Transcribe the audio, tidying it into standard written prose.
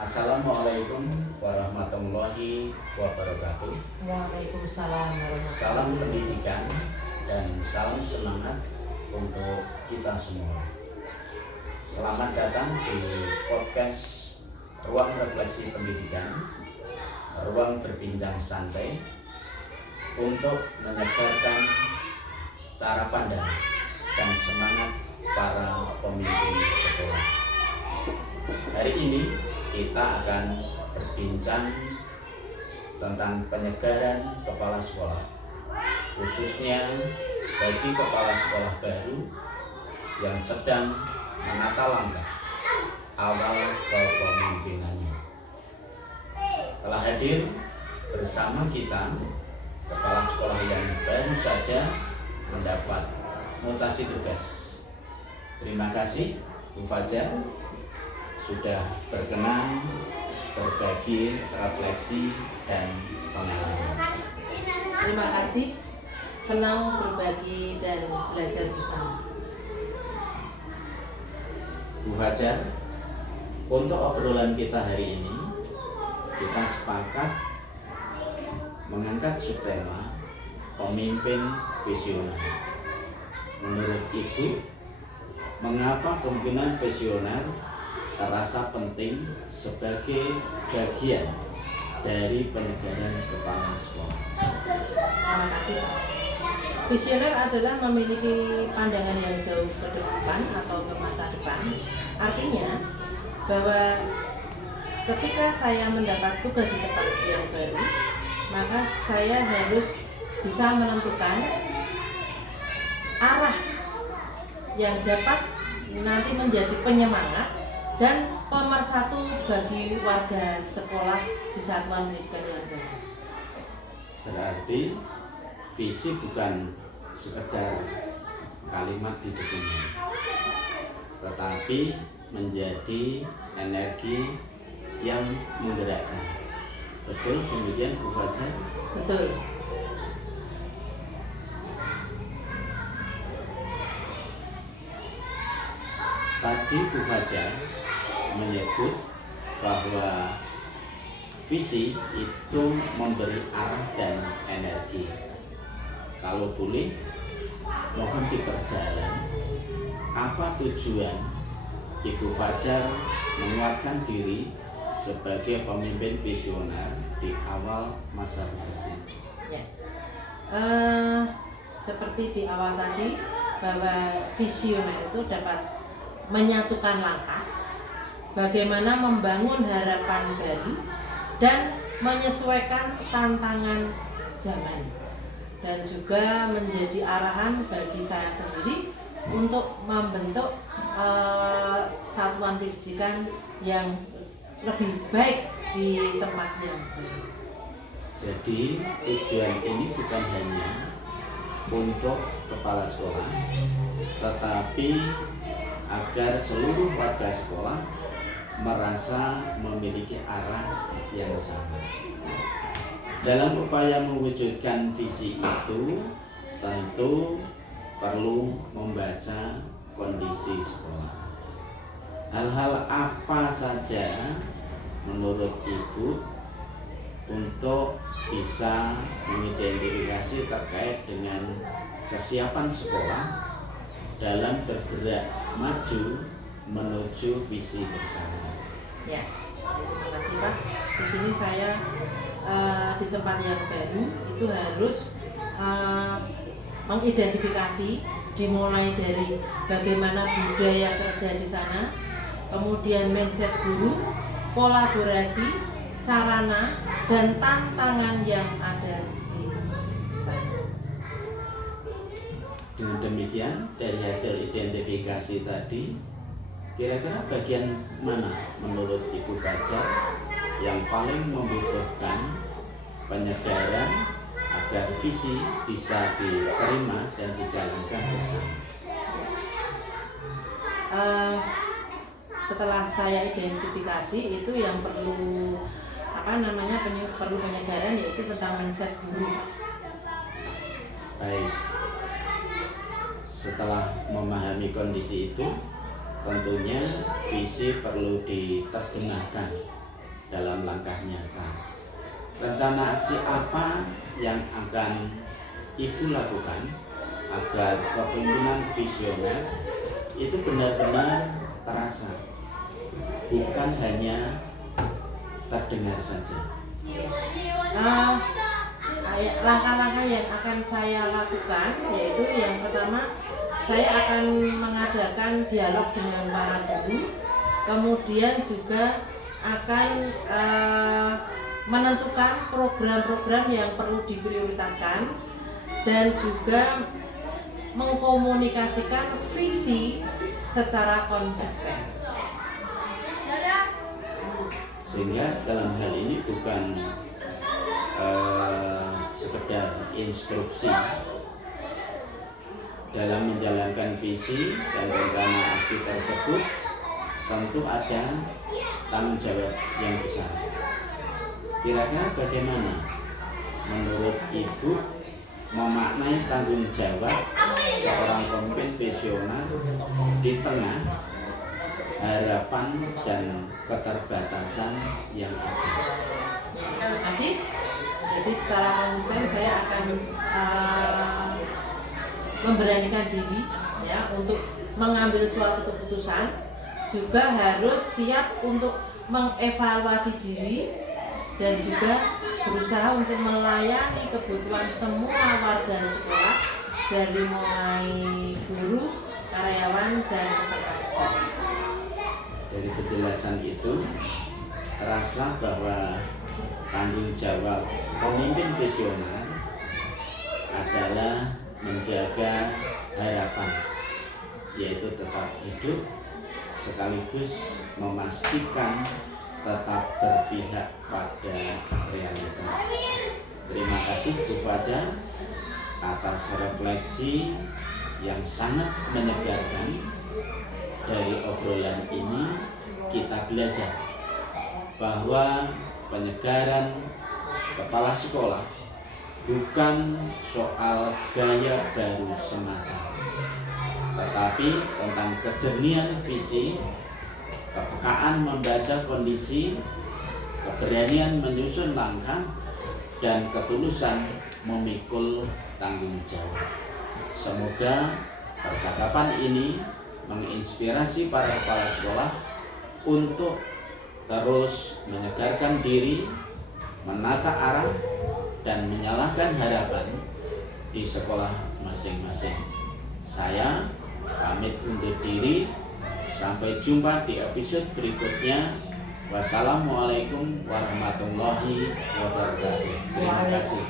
Assalamualaikum warahmatullahi wabarakatuh. Waalaikumsalam warahmatullahi Salam pendidikan dan salam semangat untuk kita semua. Selamat datang di podcast Ruang Refleksi Pendidikan, ruang berbincang santai untuk menyegarkan cara pandang dan semangat para pemimpin sekolah. Hari ini kita akan berbincang tentang penyegaran kepala sekolah, khususnya bagi kepala sekolah baru yang sedang menata langkah awal kepemimpinannya. Telah hadir bersama kita kepala sekolah yang baru saja mendapat mutasi tugas. Terima kasih Bu Fajar sudah berkenan berbagi refleksi dan pengalaman. Terima kasih, senang berbagi dan belajar bersama. Bu Fajar, untuk obrolan kita hari ini, kita sepakat mengangkat subtema pemimpin visioner. Menurut Ibu, mengapa kemungkinan visioner terasa penting sebagai bagian dari penyegaran kepala sekolah? Terima kasih, Pak. Visioner adalah memiliki pandangan yang jauh ke depan atau ke masa depan. Artinya bahwa ketika saya mendapat tugas di tempat yang baru, maka saya harus bisa menentukan arah yang dapat nanti menjadi penyemangat dan pemersatu bagi warga sekolah di satuan pendidikan yang baru. Berarti visi bukan sekedar kalimat di dokumen, tetapi menjadi energi yang menggerakkan. Betul demikian Bu Fajar? Betul. Tadi Bu Fajar menyebut bahwa visi itu memberi arah dan energi. Kalau boleh, mohon diperjelas apa tujuan Ibu Fajar menguatkan diri sebagai pemimpin visioner di awal masa tugasnya. Ya. Seperti di awal tadi, bahwa visioner itu dapat menyatukan langkah, bagaimana membangun harapan baru dan menyesuaikan tantangan zaman, dan juga menjadi arahan bagi saya sendiri untuk membentuk satuan pendidikan yang lebih baik di tempat yang baru. Jadi tujuan ini bukan hanya untuk kepala sekolah, tetapi agar seluruh warga sekolah merasa memiliki arah yang sama. Dalam upaya mewujudkan visi itu, tentu perlu membaca kondisi sekolah. Hal-hal apa saja menurut Ibu untuk bisa mengidentifikasi terkait dengan kesiapan sekolah dalam bergerak maju menuju visi bersama? Ya, terima kasih Pak. Di sini saya di tempat yang baru itu harus mengidentifikasi, dimulai dari bagaimana budaya kerja di sana, kemudian mindset guru, kolaborasi, sarana, dan tantangan yang ada di sana. Dengan demikian, dari hasil identifikasi tadi, kira-kira bagian mana menurut Ibu Fajar yang paling membutuhkan penyegaran agar visi bisa diterima dan dijalankan bersama? Setelah saya identifikasi, itu yang perlu perlu penyegaran, yaitu tentang mindset guru. Baik, setelah memahami kondisi itu, tentunya visi perlu diterjemahkan dalam langkah nyata. Rencana aksi apa yang akan Ibu lakukan agar kepemimpinan visioner itu benar-benar terasa, bukan hanya terdengar saja. Langkah-langkah yang akan saya lakukan yaitu yang pertama, saya akan mengadakan dialog dengan para guru, kemudian juga akan menentukan program-program yang perlu diprioritaskan dan juga mengkomunikasikan visi secara konsisten. Sehingga dalam hal ini bukan sekedar instruksi dalam menjalankan visi dan rencana aksi tersebut, tentu ada tanggung jawab yang besar. Kira-kira bagaimana menurut Ibu memaknai tanggung jawab seorang pemimpin visioner di tengah harapan dan keterbatasan yang ada? Terima kasih. Jadi secara konsisten saya akan memberanikan diri ya untuk mengambil suatu keputusan, juga harus siap untuk mengevaluasi diri dan juga berusaha untuk melayani kebutuhan semua warga sekolah dari mulai guru, karyawan dan peserta. Dari penjelasan itu terasa bahwa tanggung jawab pemimpin visioner adalah menjaga harapan, yaitu tetap hidup, sekaligus memastikan tetap berpihak pada realitas. Terima kasih Bu Fajar atas refleksi yang sangat menyegarkan. Dari obrolan ini kita belajar bahwa penyegaran kepala sekolah bukan soal gaya baru semata, tetapi tentang kejernihan visi, kepekaan membaca kondisi, keberanian menyusun langkah, dan ketulusan memikul tanggung jawab. Semoga percakapan ini menginspirasi para kepala sekolah untuk terus menyegarkan diri, menata arah, dan menyalakan harapan di sekolah masing-masing. Saya pamit undur diri. Sampai jumpa di episode berikutnya. Wassalamualaikum warahmatullahi wabarakatuh. Terima kasih.